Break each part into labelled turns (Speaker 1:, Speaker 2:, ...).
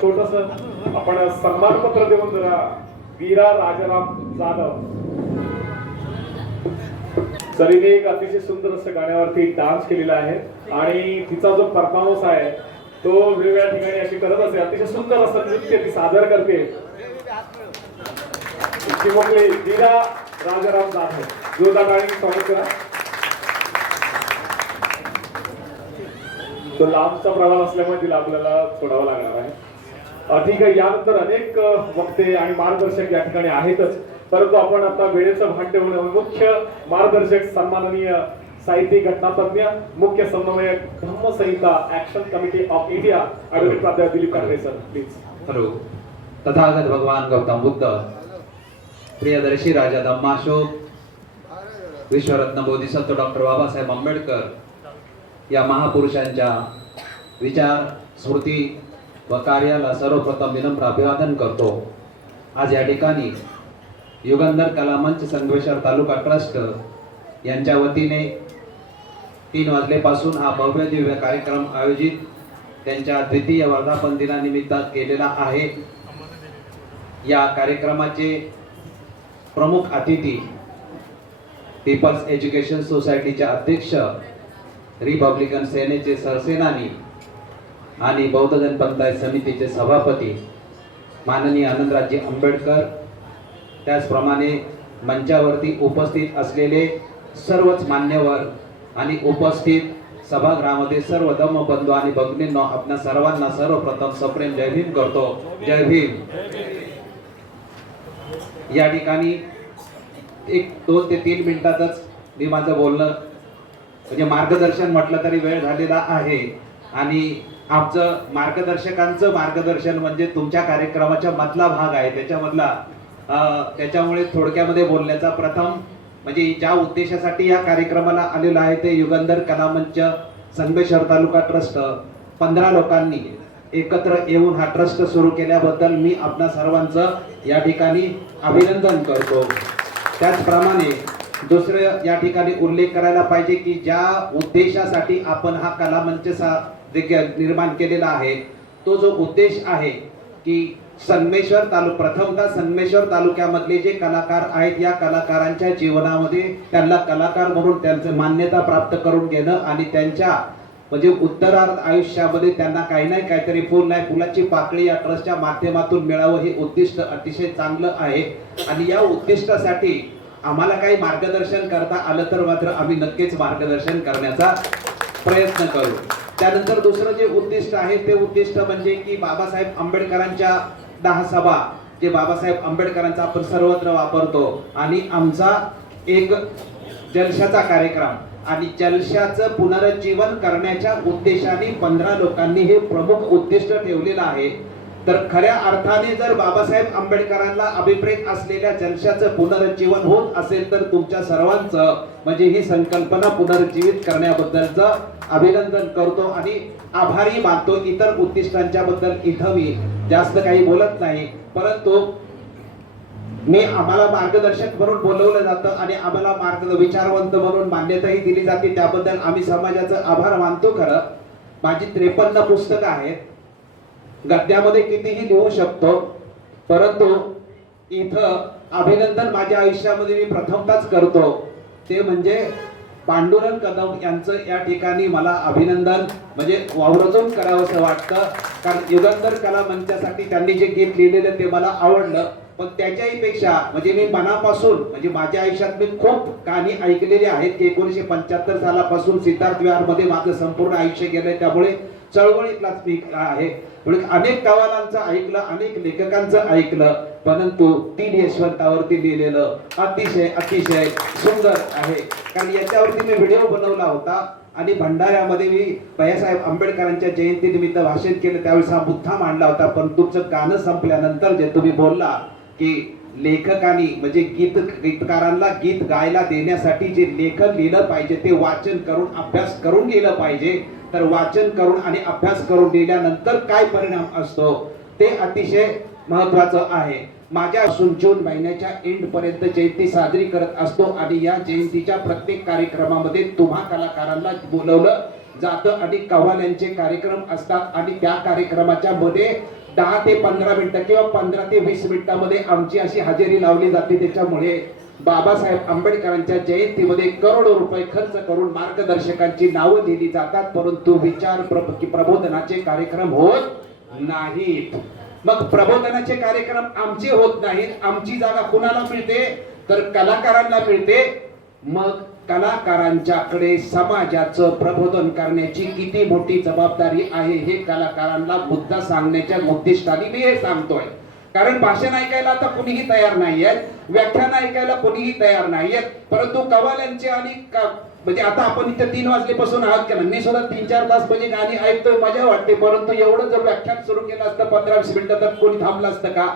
Speaker 1: छोटस आपण सन्मानपत्र देऊन जरा वीरा राजाराम जाधव. सरीने एक अतिशय सुंदर असं गाण्यावरती डान्स केलेला आहे. आणि तिचा जो परफॉर्मन्स आहे तो वेगवेगळ्या ठिकाणी अशी करत असते. अतिशय सुंदर असं नृत्य ती सादर करते. ती वीरा राजाराम जाधव. जोरदार आणि स्वागत करा. तो लांबचा प्रवास असल्यामुळे तिला आपल्याला सोडावा लागणार आहे. ठीक आहे यानंतर अनेक वक्ते आणि मार्गदर्शक या ठिकाणी आहेतच. परंतु आपण आता वेळेचं भान ठेवून मुख्य मार्गदर्शक सन्माननीय साहित्यिक घटनातज्ञ मुख्य समन्वयक धम्मसंहिता action committee of India advocate प्राध्यापक Dilip Kakade sir please
Speaker 2: hello Tathagata भगवान गौतम बुद्ध प्रियदर्शी राजा धम्माशोक विश्वरत्न बोधिसत्व डॉक्टर बाबासाहेब आंबेडकर या महापुरुषांच्या विचार स्मृती व कार्याला सर्वप्रथम विनम्र अभिवादन करतो. आज या ठिकाणी युगंधर कला मंच संगमेश्वर तालुका ट्रस्ट यांच्या वतीने तीन वाजलेपासून हा भव्य दिव्य कार्यक्रम आयोजित त्यांच्या द्वितीय वर्धापन दिनानिमित्त केलेला आहे. या कार्यक्रमाचे प्रमुख अतिथी पीपल्स एज्युकेशन सोसायटीचे अध्यक्ष रिपब्लिकन सेनेचे सरसेनानी आणि बौद्ध जनपंचायत समितीचे सभापती माननीय आनंदराजे आंबेडकर. त्याचप्रमाणे मंचावरती उपस्थित असलेले सर्वच मान्यवर आणि उपस्थित सभागृहामध्ये सर्व दमबंधू आणि भगिनींनो आपल्या सर्वांना सर्वप्रथम सप्रेम जय भीम करतो. जय भीम. या ठिकाणी एक दोन ते तीन मिनिटातच मी माझं बोलणं म्हणजे मार्गदर्शन म्हटलं तरी वेळ झालेला आहे. आणि आमचं मार्गदर्शकांचं मार्गदर्शन म्हणजे तुमच्या कार्यक्रमाच्या मधला भाग आहे. त्याच्यामधला त्याच्यामुळे थोडक्यामध्ये बोलण्याचा प्रथम म्हणजे ज्या उद्देशासाठी या कार्यक्रमाला आलेलो आहे ते युगंधर कलामंच संगमेश्वर तालुका ट्रस्ट पंधरा लोकांनी एकत्र येऊन हा ट्रस्ट सुरू केल्याबद्दल मी आपणा सर्वांचं या ठिकाणी अभिनंदन करतो. त्याचप्रमाणे दुसरं या ठिकाणी उल्लेख करायला पाहिजे की ज्या उद्देशासाठी आपण हा कलामंच सा- जे निर्माण केलेला आहे. तो जो उद्देश आहे की संगमेश्वर तालुक प्रथमतः संगमेश्वर तालुक्यामधले जे कलाकार आहेत या कलाकारांच्या जीवनामध्ये त्यांना कलाकार म्हणून त्यांचं मान्यता प्राप्त करून घेणं आणि त्यांच्या म्हणजे उत्तरार्ध आयुष्यामध्ये त्यांना काही नाही काहीतरी फुल नाही फुलाची पाकळी या ट्रस्टच्या माध्यमातून मिळावं हे उद्दिष्ट अतिशय चांगलं आहे. आणि या उद्दिष्टासाठी आम्हाला काही मार्गदर्शन करता आलं तर मात्र आम्ही नक्कीच मार्गदर्शन करण्याचा प्रयत्न करू. त्यानंतर दुसरं जे उद्दिष्ट आहे ते उद्दिष्ट म्हणजे की बाबासाहेब आंबेडकरांच्या दहा सभा जे बाबासाहेब आंबेडकरांचा आपण सर्वत्र वापरतो. आणि आमचा एक जलशाचा कार्यक्रम आणि जलशाचं पुनरुज्जीवन करण्याच्या उद्देशाने पंधरा लोकांनी हे प्रमुख उद्दिष्ट ठेवलेलं आहे. तर खऱ्या अर्थाने जर बाबासाहेब आंबेडकरांना अभिप्रेत असलेल्या जलशाचं पुनरुज्जीवन होत असेल तर तुमच्या सर्वांचं म्हणजे ही संकल्पना पुनरुज्जीवित करण्याबद्दलचं अभिनंदन करतो आणि आभारी मानतो. इतर उद्दिष्टांच्या बद्दल इथं मी जास्त काही बोलत नाही. परंतु मी आम्हाला मार्गदर्शक म्हणून बोलवलं जातं आणि आम्हाला मार्ग विचारवंत म्हणून मान्यताही दिली जाते. त्याबद्दल आम्ही समाजाचा आभार मानतो खरं. माझी त्रेपन्न पुस्तकं आहेत. गद्यामध्ये कितीही लिहू शकतो परंतु इथं अभिनंदन माझ्या आयुष्यामध्ये मी प्रथमताच करतो. ते म्हणजे पांडुरंग कदम यांचं या ठिकाणी मला अभिनंदन म्हणजे वावरजून करावंसं वाटतं. कारण युगंधर कला मंचासाठी त्यांनी जे गीत लिहिलेलं ते मला आवडलं. पण त्याच्याही पेक्षा म्हणजे मी मनापासून म्हणजे माझ्या आयुष्यात मी खूप गाणी ऐकलेली आहेत की एकोणीसशे पंच्याहत्तर सालापासून सिद्धार्थ विहारमध्ये माझं संपूर्ण आयुष्य गेलंय त्यामुळे चळवळीतलाच पीक आहे. म्हणून अनेक कवालांचं ऐकलं अनेक लेखकांचं ऐकलं परंतु तीन यशवंतावरती लिहिलेलं अतिशय अतिशय सुंदर आहे. कारण याच्यावरती मी व्हिडिओ बनवला होता आणि भंडाऱ्यामध्ये मी भैयासाहेब आंबेडकरांच्या जयंतीनिमित्त भाषण केलं. त्यावेळेस हा मुद्दा मांडला होता. पण तुमचं गाणं संपल्यानंतर जे तुम्ही बोलला की लेखकांनी म्हणजे गीत गीतकारांना गीत गायला देण्यासाठी जे लेखन लिहिलं पाहिजे ते वाचन करून अभ्यास करून लिहिलं पाहिजे. तर वाचन करून आणि अभ्यास करून लिहिल्यानंतर काय परिणाम असतो ते अतिशय महत्वाचं आहे. माझ्यापासून जून महिन्याच्या एंड पर्यंत जयंती साजरी करत असतो आणि या जयंतीच्या प्रत्येक कार्यक्रमामध्ये तुम्हा कलाकारांना बोलवलं जातं आणि कव्वाल्यांचे कार्यक्रम असतात आणि त्या कार्यक्रमाच्या मध्ये दहा ते पंधरा मिनिटं किंवा पंधरा ते वीस मिनिटामध्ये आमची अशी हजेरी लावली जाते. त्याच्यामुळे बाबासाहेब आंबेडकरांच्या जयंतीमध्ये करोडो रुपये खर्च करून मार्गदर्शकांची नावं दिली जातात. परंतु विचार प्रबोधनाचे कार्यक्रम होत नाहीत. मग प्रबोधनाचे कार्यक्रम आमचे होत नाहीत. आमची जागा कुणाला मिळते? तर कलाकारांना मिळते. मग कलाकारांच्याकडे समाजाचं प्रबोधन करण्याची किती मोठी जबाबदारी आहे हे कलाकारांना मुद्दा सांगण्याच्या उद्दिष्टाने मी हे सांगतोय. कारण भाषण ऐकायला आता कुणीही तयार नाहीयेत व्याख्यान ऐकायला कुणीही तयार नाहीयेत परंतु कवाल्यांचे आणि म्हणजे आता आपण इथे तीन वाजलेपासून आहात केलं मी सुद्धा तीन चार तास म्हणजे गाणी ऐकतोय मजा वाटते परंतु एवढं जर व्याख्यान सुरू केलं असतं पंधरा वीस मिनिटं तर कोणी थांबलं असतं का?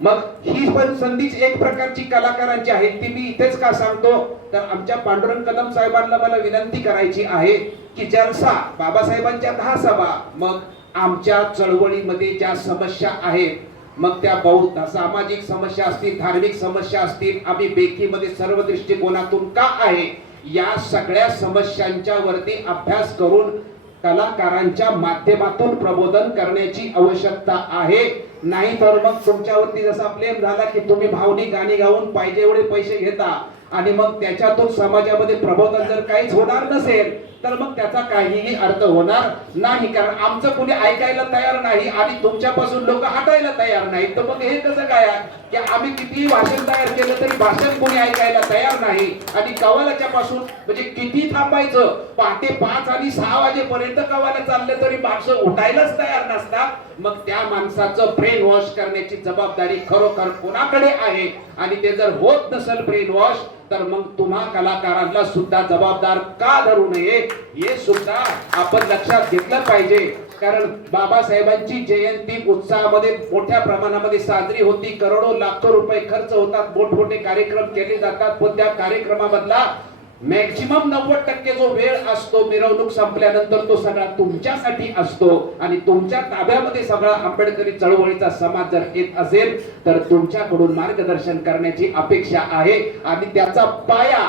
Speaker 2: मग ही पण संधीच एक प्रकारची कलाकारांची आहे. ती मी इथेच का सांगतो? तर आमच्या पांडुरंग कदम साहेबांना मला विनंती करायची आहे की जलसा बाबासाहेबांच्या दहा सभा मग आमच्या चळवळीमध्ये ज्या समस्या आहेत मग त्या बौद्ध सामाजिक समस्या असतील धार्मिक समस्या असतील आम्ही बेकीमध्ये सर्व दृष्टिकोनातून का आहे? या सगळ्या समस्यांच्या वरती अभ्यास करून कलाकारांच्या माध्यमातून प्रबोधन करण्याची आवश्यकता आहे. नाही तर मग तुमच्यावरती जसा प्रेम झाला की तुम्ही भावनिक गाणी गाऊन पाहिजे एवढे पैसे घेता आणि मग त्याच्यातून समाजामध्ये प्रबोधन जर काहीच होणार नसेल तर मग त्याचा काहीही अर्थ होणार नाही कारण आमचं कोणी ऐकायला तयार नाही आणि तुमच्यापासून लोक हटायला तयार नाही तर मग हे कसं काय की आम्ही कितीही भाषण तयार केलं तरी भाषण कोणी ऐकायला तयार नाही. आणि कवालाच्या पासून म्हणजे किती थांबायचं? पहाटे पाच आणि सहा वाजेपर्यंत कवाला चाललं तरी माणसं उठायलाच तयार नसतात. मग त्या माणसाचं ब्रेन वॉश करण्याची जबाबदारी खरोखर कोणाकडे आहे? आणि ते जर होत नसेल ब्रेन वॉश तर मग तुम्हा कलाकारांना सुद्धा जबाबदार का धरू नये? हे सुद्धा आपण लक्षात घेतलं पाहिजे. कारण बाबासाहेबांची जयंती उत्साहामध्ये मोठ्या प्रमाणामध्ये साजरी होती. करोडो लाखो रुपये खर्च होतात. मोठमोठे कार्यक्रम केले जातात. पण त्या कार्यक्रमामधला मॅक्झिमम नव्वद टक्के जो वेळ असतो मिरवणूक संपल्यानंतर तो सगळा तुमच्यासाठी असतो. आणि तुमच्या ताब्यामध्ये सगळा आंबेडकरी चळवळीचा समाज जर येत असेल तर तुमच्याकडून मार्गदर्शन करण्याची अपेक्षा आहे. आणि त्याचा पाया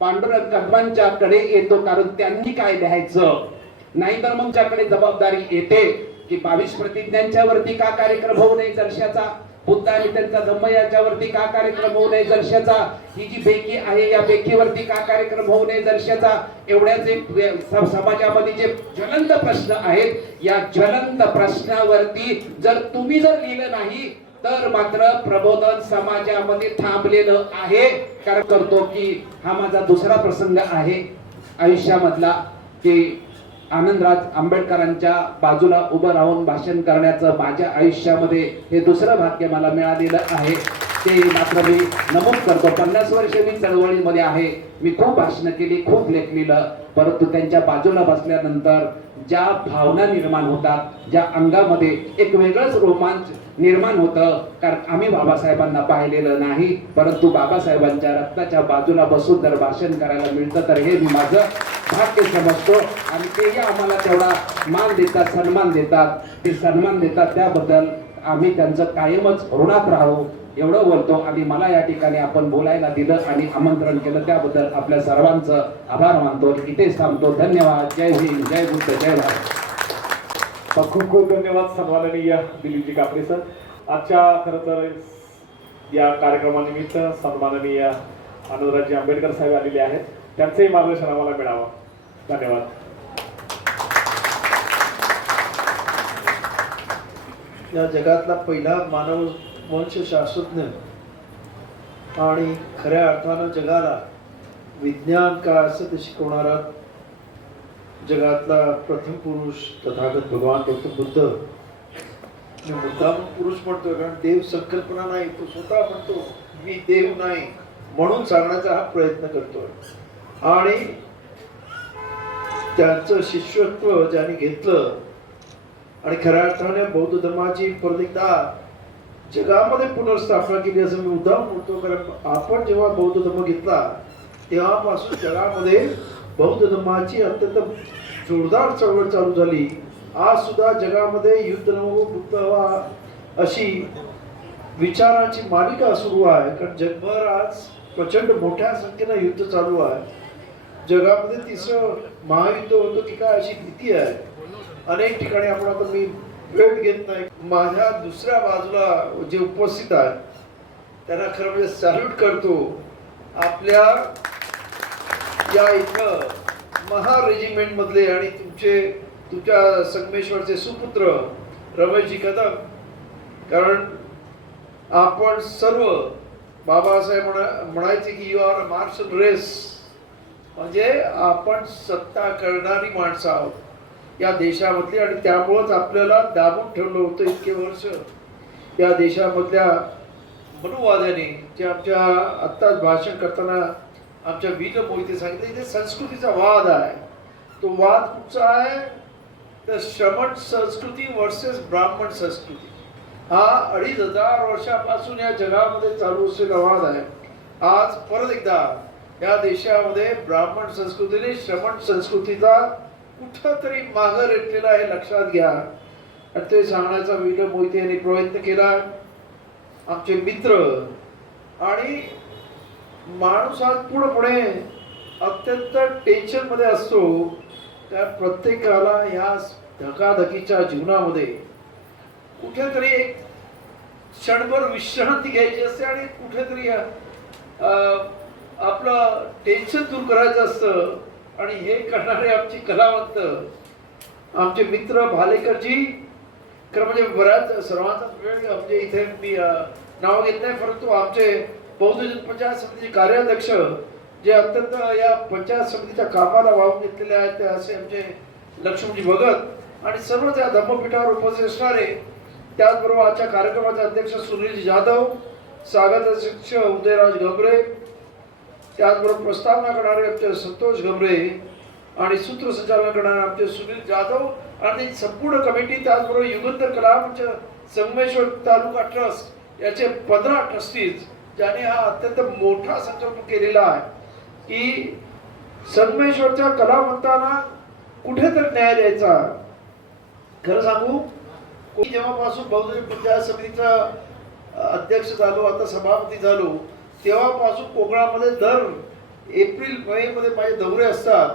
Speaker 2: पांडुरंग कदमांच्याकडे येतो कारण त्यांनी काय लिहायचं? नाहीतर मग त्याकडे जबाबदारी येते की बावीस प्रतिज्ञांच्या वरती का कार्यक्रम होऊ नये दर्शाचा बुद्ध आणि त्यांचा धम्म याच्यावरती का कार्यक्रम होऊ नये दर्शाचा ही जी बेकी आहे या बेकीवरती का कार्यक्रम होऊ नये दर्शाचा एवढ्या जे समाजामध्ये जे ज्वलंत प्रश्न आहेत या ज्वलंत प्रश्नावरती जर तुम्ही जर लिहिलं नाही तर मात्र प्रबोधन समाजामध्ये थांबलेलं आहे. कारण करतो की हा माझा दुसरा प्रसंग आहे आयुष्यामधला की आनंदराज आंबेडकरांच्या बाजूला उभं राहून भाषण करण्याचं माझ्या आयुष्यामध्ये हे दुसरं भाग्य मला मिळालेलं आहे. ते मात्र मी नमूद करतो. पन्नास वर्ष मी चळवळीमध्ये आहे. मी खूप भाषणं केली खूप लेख लिहिलं. परंतु त्यांच्या बाजूला बसल्यानंतर ज्या भावना निर्माण होतात ज्या अंगामध्ये एक वेगळंच रोमांच निर्माण होतं. कारण आम्ही बाबासाहेबांना पाहिलेलं नाही. परंतु बाबासाहेबांच्या रक्ताच्या बाजूला बसून जर भाषण करायला मिळतं तर हे मी माझं भाग्य समजतो. आणि तेही आम्हाला तेवढा मान देतात सन्मान देतात. ते सन्मान देतात त्याबद्दल आम्ही त्यांचं कायमच ऋणात राहू. एवढं बोलतो. आणि मला या ठिकाणी आपण बोलायला दिलं आणि आमंत्रण केलं. त्याबद्दल आपल्या सर्वांचं आभार मानतो. इथेच थांबतो. धन्यवाद. जय हिंद. जय बुद्ध. जय भारत.
Speaker 1: खूप खूप धन्यवाद सन्माननीय दिलीपजी कापडे सर. आजच्या खरं तर या कार्यक्रमानिमित्त सन्माननीय अनुराजी आंबेडकर साहेब आलेले आहेत. त्यांचंही मार्गदर्शन आम्हाला मिळावं. धन्यवाद.
Speaker 3: या जगातला पहिला मानव वंश शास्त्रज्ञ आणि खऱ्या अर्थानं जगाला विज्ञान काय असं ते शिकवणारा जगातला प्रथम पुरुष तथागत भगवान गौतम बुद्ध. मी मुद्दाम पुरुष म्हणतोय कारण देव संकल्पना नाही तो स्वतः म्हणतो मी देव नाही म्हणून सांगण्याचा हा प्रयत्न करतोय. आणि त्यांचं शिष्यत्व ज्याने घेतलं आणि खऱ्या अर्थाने बौद्ध धर्माची परत एकदा जगामध्ये पुनर्स्थापना केली असं मी मुद्दाम म्हणतो. कारण आपण जेव्हा बौद्ध धर्म घेतला तेव्हापासून जगामध्ये बौद्ध धर्माची अत्यंत जोरदार चळवळ चालू झाली. आज सुद्धा जगामध्ये युद्ध नको बुद्ध हवा अशी विचारांची मालिका सुरू आहे. कारण जगभर आज प्रचंड मोठ्या संख्येनं युद्ध चालू आहे. जगामध्ये तिसरं महायुद्ध होतं की काय अशी भीती आहे. अनेक ठिकाणी आपण आता मी वेळ घेत नाही. माझ्या दुसऱ्या बाजूला जे उपस्थित आहेत त्यांना खरं म्हणजे सॅल्यूट करतो. आपल्या या इथं महा रेजिमेंट मधले आणि तुमचे तुमच्या संगमेश्वरचे सुपुत्र रमेशजी कदम. कारण आपण सर्व बाबासाहेब म्हणा म्हणायचे की यू आर मार्शल रेस म्हणजे आपण सत्ता करणारी माणसं आहोत. या देशामधली आणि त्यामुळंच आपल्याला दाबून ठेवलं होतं इतके वर्ष. या देशामधल्या मनुवाद्याने जे आमच्या आत्ताच भाषण करताना आमच्या वीर मोहिते सांगितलं इथे संस्कृतीचा वाद आहे. तो वाद कुठचा आहे? तर श्रमण संस्कृती वर्सेस ब्राह्मण संस्कृती. हा अडीच हजार वर्षापासून या जगामध्ये चालू असलेला वाद आहे. आज परत एकदा या देशामध्ये ब्राह्मण संस्कृतीने श्रमण संस्कृतीचा कुठंतरी मागं रेटलेला आहे लक्षात घ्या. आणि ते सांगण्याचा विनय मोहिते यांनी प्रयत्न केला. आमचे मित्र आणि माणूस आज पूर्णपणे अत्यंत टेन्शनमध्ये असतो. त्या प्रत्येकाला ह्या धकाधकीच्या जीवनामध्ये कुठेतरी एक क्षणभर विश्रांती घ्यायची असते आणि कुठेतरी अं, आपलं टेन्शन दूर करायचं असतं. आणि हे करणारे आमची कलावंत आमचे मित्र भालेकरजी खरं म्हणजे बऱ्याच सर्वांचा वेळ म्हणजे इथे मी नाव घेत नाही परंतु आमचे बौद्ध पंचायत समितीचे कार्याध्यक्ष जे अत्यंत या पंचायत समितीच्या कामाला वाहून घेतलेले आहेत ते असे आमचे लक्ष्मणजी भगत आणि सर्व त्या धम्मपीठावर उपस्थित असणारे त्याचबरोबर आजच्या कार्यक्रमाचे अध्यक्ष सुनील जाधव स्वागताध्यक्ष उदयराज गबरे त्याचबरोबर प्रस्तावना करणारे आमचे संतोष घमरे आणि सूत्रसंचालन करणारे आमचे सुनील जाधव आणि संपूर्ण कमिटी त्याचबरोबर युगंधर कला संगमेश्वर तालुका ट्रस्ट याचे पंधरा ट्रस्टीज ज्याने हा अत्यंत मोठा संकल्प केलेला आहे. की संगमेश्वरच्या कलावंतांना कुठेतरी न्याय द्यायचा खरं सांगू जेव्हापासून बहुजन पंचायत समितीचा अध्यक्ष झालो आता सभापती झालो तेव्हापासून कोकणामध्ये दर एप्रिल मे मध्ये माझे दौरे असतात.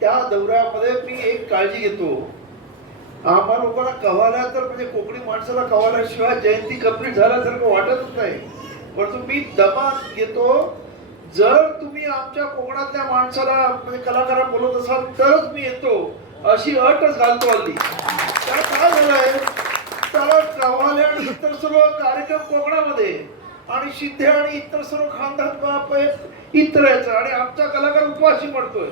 Speaker 3: त्या दौऱ्यामध्ये मी एक काळजी घेतो. आम्हा लोकांना कव्हाला तर म्हणजे कोकणी माणसाला कव्हाल्याशिवाय जयंती कंप्लीट झाल्यासारखं वाटतच नाही. परंतु मी दबा घेतो. जर तुम्ही आमच्या कोकणातल्या माणसाला म्हणजे कलाकारा बोलत असाल तरच मी येतो. अशी अटच घालतो हल्ली. तर काय झालंय? तर कव्हाले इतर सर्व कार्यक्रम कोकणामध्ये. आणि शिद्धे आणि इतर सर्व खानदान बाप आहे, इतर याचं आणि आमचा कलाकार उपवासी पडतोय.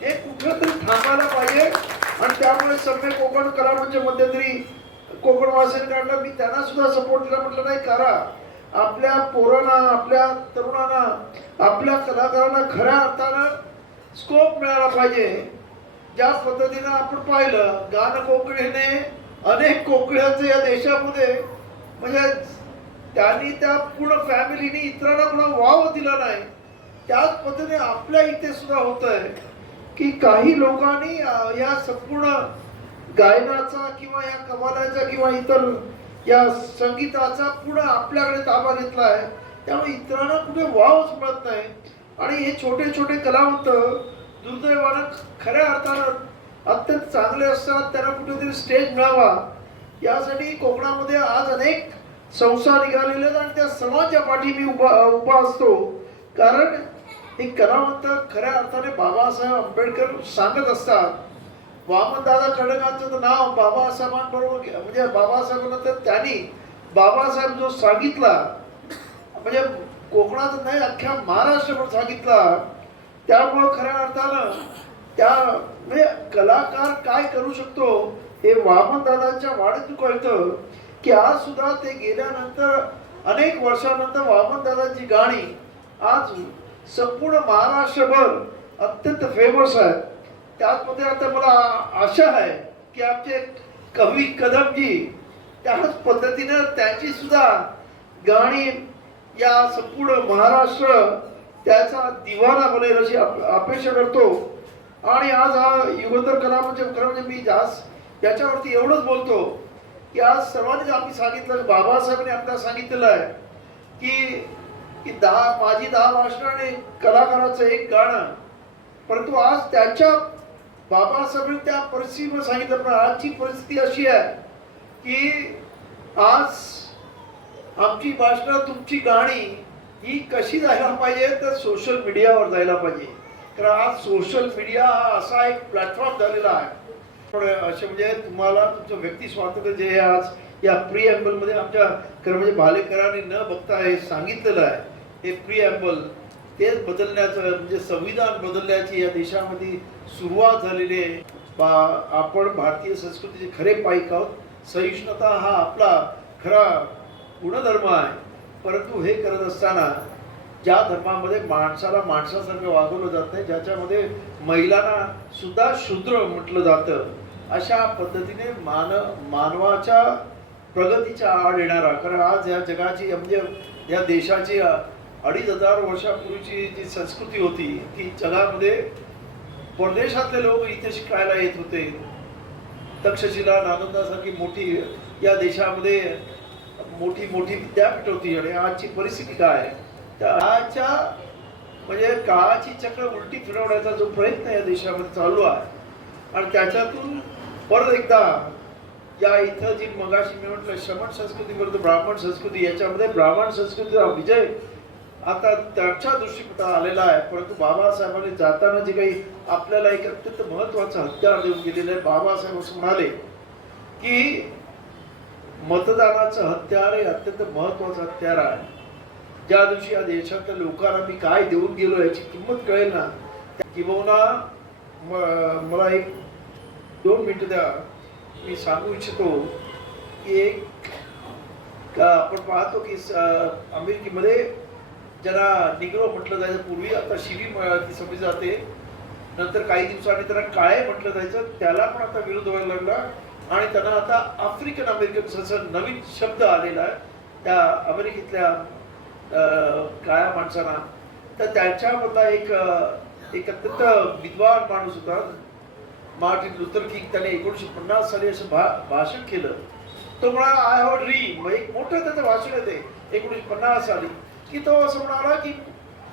Speaker 3: हे कुठेतरी थांबायला पाहिजे. आणि त्यामुळे सम्य कोकण कला म्हणजे मध्यंतरी कोकण वाचन काढलं मी त्यांना सुद्धा सपोर्ट दिला. म्हटलं नाही करा. आपल्या पोरांना आपल्या तरुणांना आपल्या कलाकारांना खऱ्या अर्थानं स्कोप मिळाला पाहिजे. ज्या पद्धतीनं आपण पाहिलं गान कोकणीने अनेक कोकण्यांचे या देशामध्ये म्हणजे त्यांनी त्या पूर्ण फॅमिलीने इतरांना कुणा वाव दिला नाही. त्याच पद्धतीने आपल्या इथे सुद्धा होत आहे की काही लोकांनी या संपूर्ण गायनाचा किंवा या कमानाचा किंवा इतर या संगीताचा पूर्ण आपल्याकडे ताबा घेतला आहे त्यामुळे इतरांना कुठे वावच मिळत नाही. आणि हे छोटे छोटे कलावंत दुर्दैवानं खऱ्या अर्थानं अत्यंत चांगले असतात. त्यांना कुठेतरी स्टेज मिळावा. यासाठी कोकणामध्ये आज अनेक संस्था निघालेल्या आणि त्या सर्वांच्या पाठी मी उभा उभा असतो. कारण हे कलावंत खऱ्या अर्थाने बाबासाहेब आंबेडकर सांगत असतात वामनदादा खडकांचं तर नाव बाबासाहेबांबरोबर म्हणजे बाबासाहेबांना तर त्यांनी बाबासाहेब जो सांगितला म्हणजे कोकणात नाही अख्ख्या महाराष्ट्रभर सांगितला. त्यामुळं खऱ्या अर्थानं त्या म्हणजे कलाकार काय करू शकतो हे वामनदादांच्या वाढीत कळतं की आज सुद्धा ते गेल्यानंतर अनेक वर्षानंतर वामनदादांची गाणी आज संपूर्ण महाराष्ट्रभर अत्यंत फेमस आहे त्याचमध्ये आता मला आशा आहे की आमचे कवी कदमजी त्याच पद्धतीनं त्यांची सुद्धा गाणी या संपूर्ण महाराष्ट्र त्याचा दिवाना बनेल अशी अप- अपेक्षा करतो आणि आज हा युगंधर कला म्हणजे खरं म्हणजे मी जास्त याच्यावरती एवढंच बोलतो की आज सर्वांनीच आम्ही सांगितलं बाबासाहेबांनी आपल्याला सांगितलेलं आहे की की दहा माझी दहा भाषणाने आणि कलाकाराचं एक गाणं. परंतु आज त्याच्या बाबासाहेबांनी त्या परिस्थितीमध्ये सांगितलं पण आजची परिस्थिती अशी आहे की आज आमची भाषणं तुमची गाणी ही कशी जायला पाहिजे तर सोशल मीडियावर जायला पाहिजे. कारण आज सोशल मीडिया हा असा एक प्लॅटफॉर्म झालेला आहे. असे म्हणजे तुम्हाला तुमचं व्यक्ती स्वातंत्र्य जे आहे आज या प्री मध्ये आमच्या खरं म्हणजे भालेकरांनी न बघता हे सांगितलेलं आहे. हे प्री ॲम्बल तेच बदलण्याचं म्हणजे संविधान बदलण्याची या देशामध्ये सुरुवात झालेली आहे. बा आपण भारतीय संस्कृतीचे खरे पाईक आहोत. सहिष्णुता हा आपला खरा गुणधर्म आहे. परंतु हे करत असताना ज्या धर्मामध्ये माणसाला माणसासारखं वागवलं जात नाही ज्याच्यामध्ये महिलांना सुद्धा शूद्र म्हटलं जातं अशा पद्धतीने मान मानवाच्या प्रगतीच्या आड येणारा कारण आज या जगाची म्हणजे या देशाची अडीच हजार वर्षापूर्वीची जी संस्कृती होती ती जगामध्ये परदेशातले लोक इथे शिकायला येत होते तक्षशिला नालंदासारखी मोठी या देशामध्ये मोठी मोठी विद्यापीठ होती आणि आजची परिस्थिती काय आहे? काळाच्या म्हणजे काळाची चक्र उलटी फिरवण्याचा जो प्रयत्न या देशामध्ये चालू आहे आणि त्याच्यातून परत एकदा या इथं जी मगाशी मी म्हटलं श्रमण संस्कृती विरुद्ध ब्राह्मण संस्कृती याच्यामध्ये ब्राह्मण संस्कृतीचा विजय आता त्याच्या दृष्टीपटात आलेला आहे. परंतु बाबासाहेबांनी जाताना जे काही आपल्याला एक अत्यंत महत्वाचं हत्यार देऊन गेलेलं आहे बाबासाहेब असं म्हणाले की मतदानाचं हत्यार हे अत्यंत महत्वाचं हत्यार आहे. ज्या दिवशी या देशातल्या लोकांना मी काय देऊन गेलो याची किंमत कळेल ना किंबहुना मला एक दोन मिनटं द्या. मी सांगू इच्छितो की एक आपण पाहतो की अमेरिकेमध्ये ज्यांना निग्रो म्हटलं जायचं. पूर्वी आता शिवी ती समजली जाते. नंतर काही दिवसांनी त्यांना काळे म्हटलं जायचं. त्याला पण आता विरोध व्हायला लागला. आणि त्यांना आता आफ्रिकन अमेरिकन असं नवीन शब्द आलेला आहे. त्या अमेरिकेतल्या काळ्या माणसांना. तर त्यांच्यामधला एक एक अत्यंत विद्वान माणूस होता. मार्टिन लुथर किंग त्याने एकोणीसशे पन्नास साली असं भा भाषण केलं. तो म्हणाला आय हॅव ड्रीम एक मोठं त्याचं भाषण येते एकोणीसशे पन्नास साली. की तो असं म्हणाला की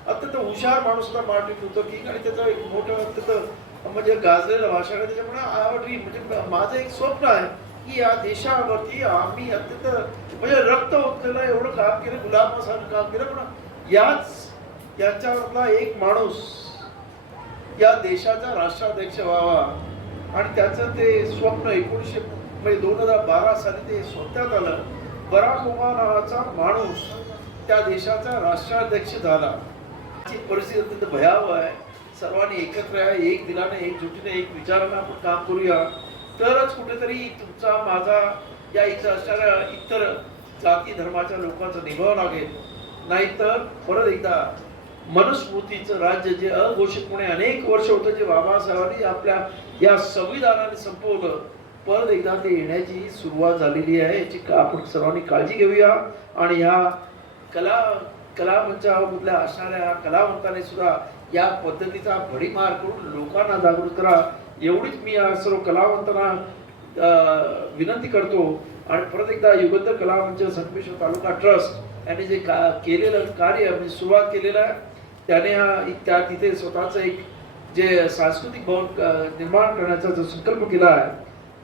Speaker 3: अत्यंत हुशार माणूस होता मार्टिन लुथर किंग आणि त्याचं एक मोठं अत्यंत म्हणजे गाजलेलं भाषण आहे. त्याच्यामुळे आय हॅव ड्रीम म्हणजे माझं एक स्वप्न आहे की या देशावरती आम्ही अत्यंत म्हणजे रक्त ओतलेलं एवढं काम केलं गुलामासारखं काम केलं पण याच याच्यावरला एक माणूस या देशाचा राष्ट्राध्यक्ष व्हावा आणि त्याचं ते स्वप्न एकोणीसशे म्हणजे दोन हजार बारा साली ते स्वतःत आलं. बराक ओबा नावाचा माणूस त्या देशाचा राष्ट्राध्यक्ष झाला. परिस्थिती अत्यंत भयावह आहे. सर्वांनी एकत्र या एक दिलाने एकजुटीने एक विचाराने आपण काम करूया. तरच कुठेतरी तुमचा माझा या इथं असणाऱ्या इतर जाती धर्माच्या लोकांचा निभावं लागेल. नाहीतर परत एकदा मनुस्मृतीचं राज्य जे अघोषितपणे अनेक वर्ष होतं जे बाबासाहेबांनी आपल्या या संविधानाने संपवलं परत एकदा ते येण्याची सुरुवात झालेली आहे. याची का- आपण सर्वांनी काळजी घेऊया. आणि ह्या कला कला मंचामधल्या असणाऱ्या कलावंतांनी सुद्धा या पद्धतीचा भडीमार करून लोकांना जागृत करा. एवढीच मी या सर्व कलावंतांना अं, विनंती करतो. आणि परत एकदा युगंध कला म्हणजे मंच संकमेश्वर तालुका ट्रस्ट यांनी जे का केलेलं कार्य म्हणजे सुरुवात केलेलं आहे त्याने हा त्या तिथे स्वतःचं एक जे सांस्कृतिक भवन निर्माण करण्याचा जो संकल्प केला आहे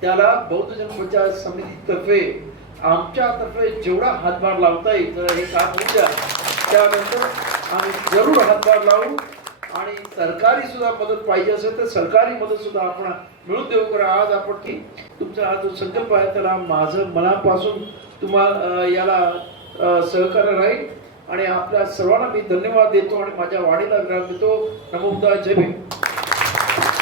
Speaker 3: त्याला बौद्ध जनपंचायत समितीतर्फे आमच्यातर्फे जेवढा हातभार लावता येईल तर हे काम होऊ द्या. त्यानंतर आम्ही जरूर हातभार लावू. आणि सरकारी सुद्धा मदत पाहिजे असेल तर सरकारी मदत सुद्धा आपण मिळून देऊ. करा आज आपण की तुमचा हा जो संकल्प आहे त्याला माझं मनापासून तुम्हाला याला सहकार्य राहील. आणि आपल्या सर्वांना मी धन्यवाद देतो आणि माझ्या वाढीला विराम देतो. नमोदा जय भीम.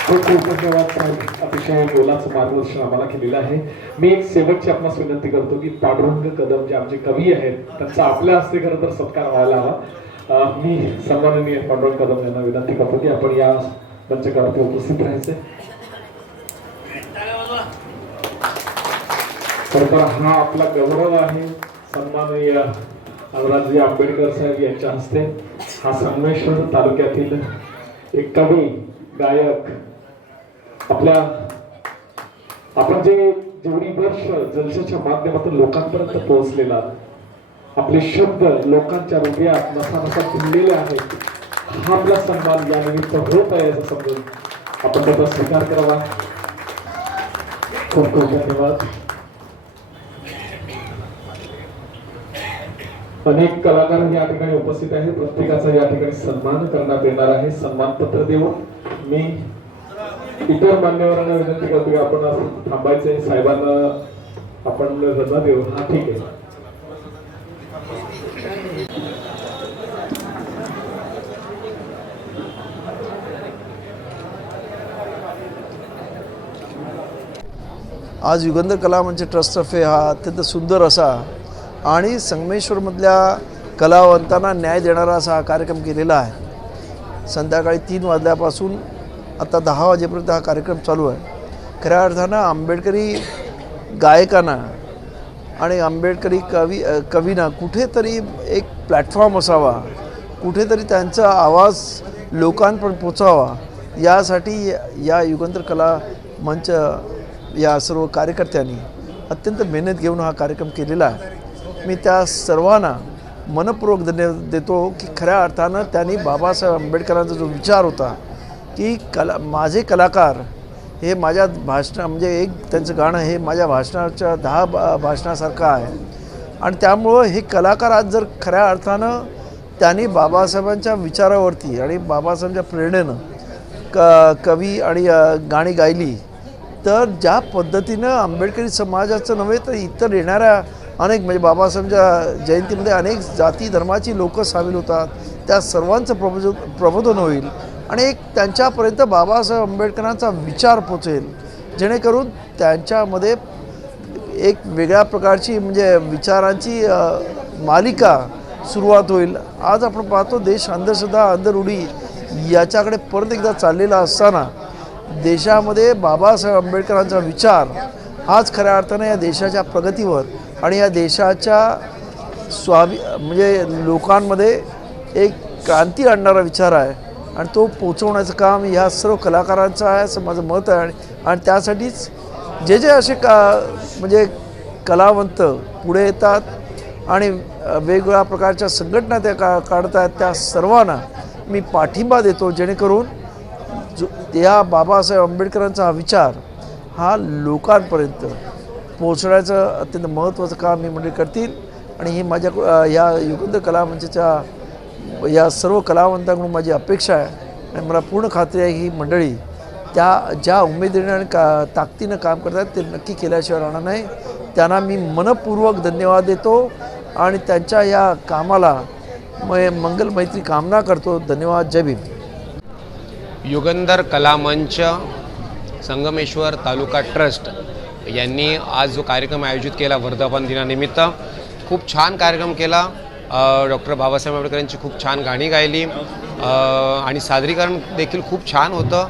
Speaker 1: खूप खूप धन्यवाद साहेब. अतिशय मोलाचं मार्गदर्शन आम्हाला केलेलं आहे. मी एक शेवटची आपणास विनंती करतो की पांडुरंग कदम जे आमचे कवी आहेत त्यांचा आपल्या हस्ते खरं तर सत्कार व्हायला हवा. मी सन्माननीय पांडुरंग कदम यांना विनंती करतो की आपण या मंचकावरती उपस्थित राहायचे. खरं तर हा आपला गौरव आहे. सन्माननीय अनुरागजी आंबेडकर साहेब यांच्या हस्ते हा संगमेश्वर तालुक्यातील एक कवी गायक आपल्या आपण जे जेवढी वर्ष जलशाच्या माध्यमातून लोकांपर्यंत पोहोचलेला आपले शब्द लोकांच्या हृदयात नसा फुललेले आहेत. हा आपला सन्मान या निमित्त होत आहे असं समजून आपण त्याचा स्वीकार करावा. खूप खूप धन्यवाद. अनेक कलाकार या ठिकाणी उपस्थित आहेत. प्रत्येकाचा या ठिकाणी सन्मान करण्यात येणार आहे. सन्मानपत्र देऊन मी इतर मान्यवरांना विनंती करतो की आपण थांबायचं साहेबांना आपण रजा देऊ हा ठीक आहे.
Speaker 3: आज युगंधर कला म्हणजे मंच ट्रस्टतर्फे हा अत्यंत सुंदर असा आणि संगमेश्वरमधल्या कलावंतांना न्याय देणारा असा हा कार्यक्रम केलेला आहे. संध्याकाळी तीन वाजल्यापासून आता दहा वाजेपर्यंत हा कार्यक्रम चालू आहे. खऱ्या अर्थानं आंबेडकरी गायकांना आणि आंबेडकरी कवी कवींना कुठेतरी एक प्लॅटफॉर्म असावा कुठेतरी त्यांचा आवाज लोकांपर्यंत पोचावा यासाठी या युगंधर कला मंच या सर्व कार्यकर्त्यांनी अत्यंत मेहनत घेऊन हा कार्यक्रम केलेला आहे. मी त्या सर्वांना मनपूर्वक धन्य देतो की खऱ्या अर्थानं त्यांनी बाबासाहेब आंबेडकरांचा जो विचार होता की कला माझे कलाकार हे माझ्या भाषणा म्हणजे एक त्यांचं गाणं हे माझ्या भाषणाच्या दहा भा भाषणासारखं आहे. आणि त्यामुळं हे कलाकार आज जर खऱ्या अर्थानं त्यांनी बाबासाहेबांच्या विचारावरती आणि बाबासाहेबांच्या प्रेरणेनं क कवी आणि गाणी गायली तर ज्या पद्धतीनं आंबेडकरी समाजाचं नव्हे तर इतर येणाऱ्या अनेक म्हणजे बाबासाहेबांच्या जयंतीमध्ये अनेक जाती धर्माची लोकं सामील होतात त्या सर्वांचं प्रबोध प्रबोधन होईल आणि एक त्यांच्यापर्यंत बाबासाहेब आंबेडकरांचा विचार पोचेल. जेणेकरून त्यांच्यामध्ये एक वेगळ्या प्रकारची म्हणजे विचारांची मालिका सुरुवात होईल. आज आपण पाहतो देश अंधश्रद्धा अंधरूढी याच्याकडे परत एकदा चाललेला असताना देशामध्ये बाबासाहेब आंबेडकरांचा विचार हाच खऱ्या अर्थानं या देशाच्या प्रगतीवर आणि या देशाच्या स्वाभी म्हणजे लोकांमध्ये एक क्रांती आणणारा विचार आहे. आणि तो पोचवण्याचं काम ह्या सर्व कलाकारांचं आहे असं माझं मत आहे. आणि त्यासाठीच जे जे असे का म्हणजे कलावंत पुढे येतात आणि वेगवेगळ्या प्रकारच्या संघटना त्या का काढत आहेत त्या सर्वांना मी पाठिंबा देतो जेणेकरून जो त्या बाबासाहेब आंबेडकरांचा हा विचार हा लोकांपर्यंत पोचण्याचं अत्यंत महत्त्वाचं काम ही मंडळी करतील. आणि ही माझ्या या युगंध कला मंचाच्या या सर्व कलावंतांकडून माझी अपेक्षा आहे. आणि मला पूर्ण खात्री आहे ही मंडळी त्या ज्या उमेदीने आणि का ताकदीनं काम करतात ते नक्की केल्याशिवाय राहणार नाही. त्यांना मी मनपूर्वक धन्यवाद देतो आणि त्यांच्या या कामाला म मंगल मैत्री कामना करतो. धन्यवाद. जय भीम.
Speaker 4: युगंधर कलामंच संगमेश्वर तालुका ट्रस्ट यांनी आज जो कार्यक्रम आयोजित केला वर्धापन दिनानिमित्त खूप छान कार्यक्रम केला. डॉक्टर बाबासाहेब आंबेडकरांची खूप छान गाणी गायली. आणि सादरीकरण देखील खूप छान होतं.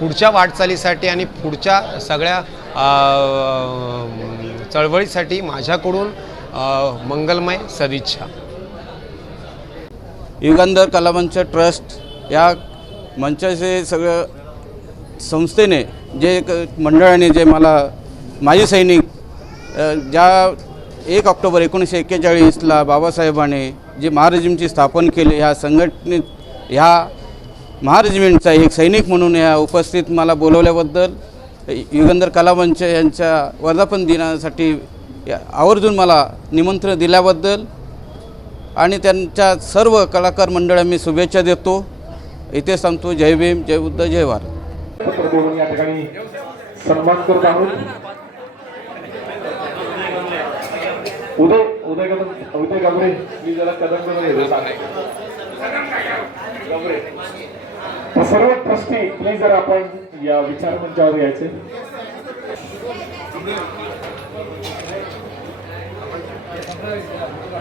Speaker 4: पुढच्या वाटचालीसाठी आणि पुढच्या सगळ्या चळवळीसाठी माझ्याकडून मंगलमय सदिच्छा.
Speaker 5: युगंधर कलामंच ट्रस्ट या मंचाचे सगळं संस्थेने जे मंडळाने जे मला माजी सैनिक ज्या एक ऑक्टोबर एकोणीसशे एक्केचाळीसला बाबासाहेबांनी जे महारेजिमची स्थापन केली ह्या संघटनेत ह्या महारेजिमेंटचा एक सैनिक म्हणून या उपस्थित मला बोलवल्याबद्दल युगंधर कलामंच यांच्या वर्धापन दिनासाठी आवर्जून मला निमंत्रण दिल्याबद्दल आणि त्यांच्या सर्व कलाकार मंडळांना मी शुभेच्छा देतो. इथे सांगतो जय भीम जय बुद्ध जय भारत.
Speaker 1: पत्र या ठिकाणी सन्मान करत आहोत. उदय उदय कदम उदय गाबरे मी जरा कदम गाबरे सर्व ट्रस्टी प्लीज जर आपण या विचार मंचावर यायचे.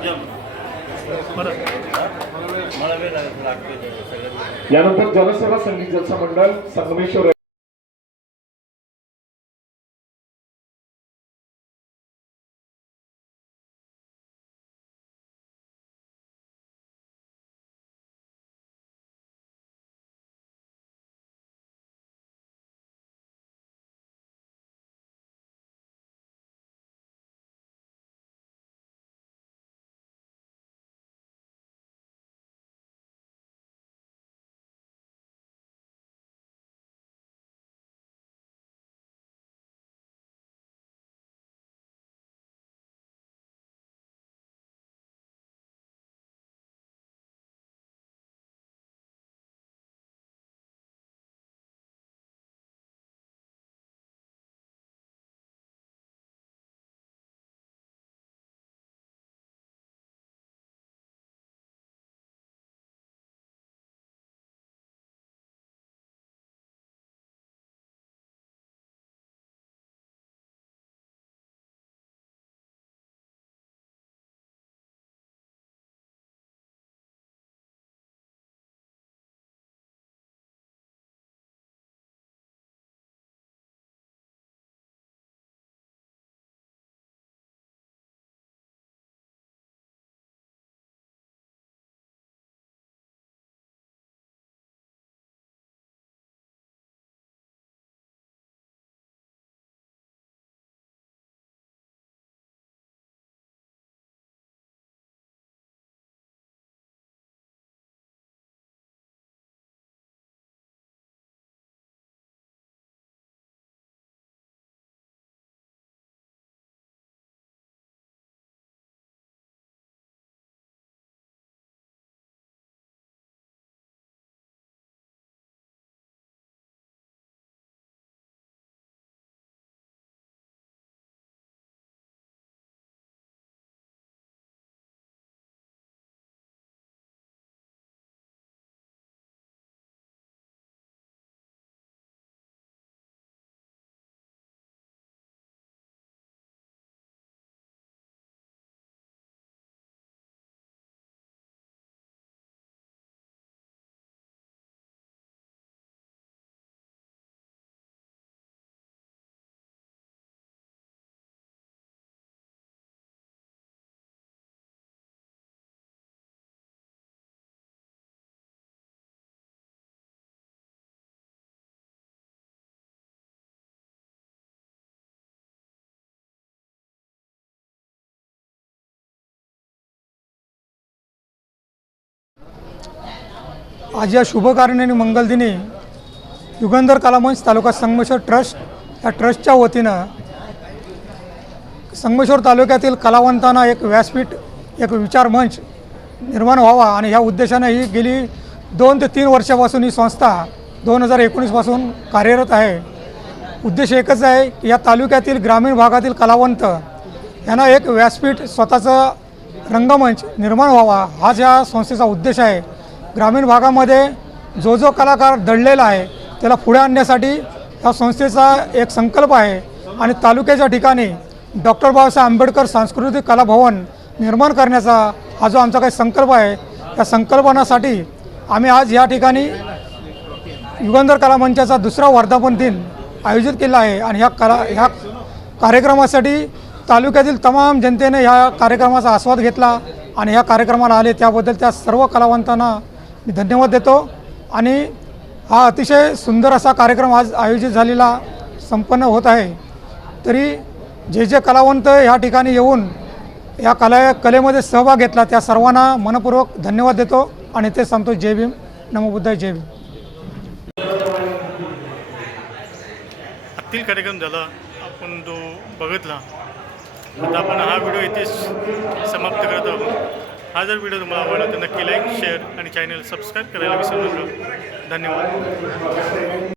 Speaker 1: Yeah. यानंतर जनसेवा संगीत जलसा मंडळ संगमेश्वर
Speaker 6: आज या शुभकार्य मंगलदिनी युगंधर कलामंच तालुका संगमेश्वर ट्रस्ट या ट्रस्टच्या वतीनं संगमेश्वर तालुक्यातील कलावंतांना एक व्यासपीठ एक विचार मंच निर्माण व्हावा आणि ह्या उद्देशानं ही गेली दोन ते तीन वर्षापासून ही संस्था दोन हजार एकोणीसपासून कार्यरत आहे. उद्देश एकच आहे की या तालुक्यातील ग्रामीण भागातील कलावंत यांना एक व्यासपीठ स्वतःचं रंगमंच निर्माण व्हावा. हाच या संस्थेचा उद्देश आहे. ग्रामीण भागामध्ये जो जो कलाकार दडलेला आहे त्याला पुढे आणण्यासाठी या संस्थेचा एक संकल्प आहे. आणि तालुक्याच्या ठिकाणी डॉक्टर बाबासाहेब आंबेडकर सांस्कृतिक कला भवन निर्माण करण्याचा हा जो आमचा काही संकल्प आहे त्या संकल्पनासाठी आम्ही आज या ठिकाणी युगंधर कला मंचाचा दुसरा वर्धापन दिन आयोजित केला आहे. आणि ह्या कला ह्या कार्यक्रमासाठी तालुक्यातील तमाम जनतेने ह्या कार्यक्रमाचा आस्वाद घेतला आणि ह्या कार्यक्रमाला आले त्याबद्दल त्या सर्व कलावंतांना मी धन्यवाद देतो. आणि हा अतिशय सुंदर असा कार्यक्रम आज आयोजित झालेला संपन्न होत आहे. तरी जे जे कलावंत ह्या ठिकाणी येऊन या कला कलेमध्ये सहभाग घेतला त्या सर्वांना मनपूर्वक धन्यवाद देतो आणि ते सांगतो जय भीम. नमो जय भीम.
Speaker 7: आतील कार्यक्रम झाला. आपण तो बघितला आता आपण हा व्हिडिओ इथेच समाप्त करत आहोत. हा जर व्हिडिओ तुम्हाला आवडला तर नक्की लाईक शेअर आणि चॅनल सबस्क्राईब करायला विसरू नका. धन्यवाद.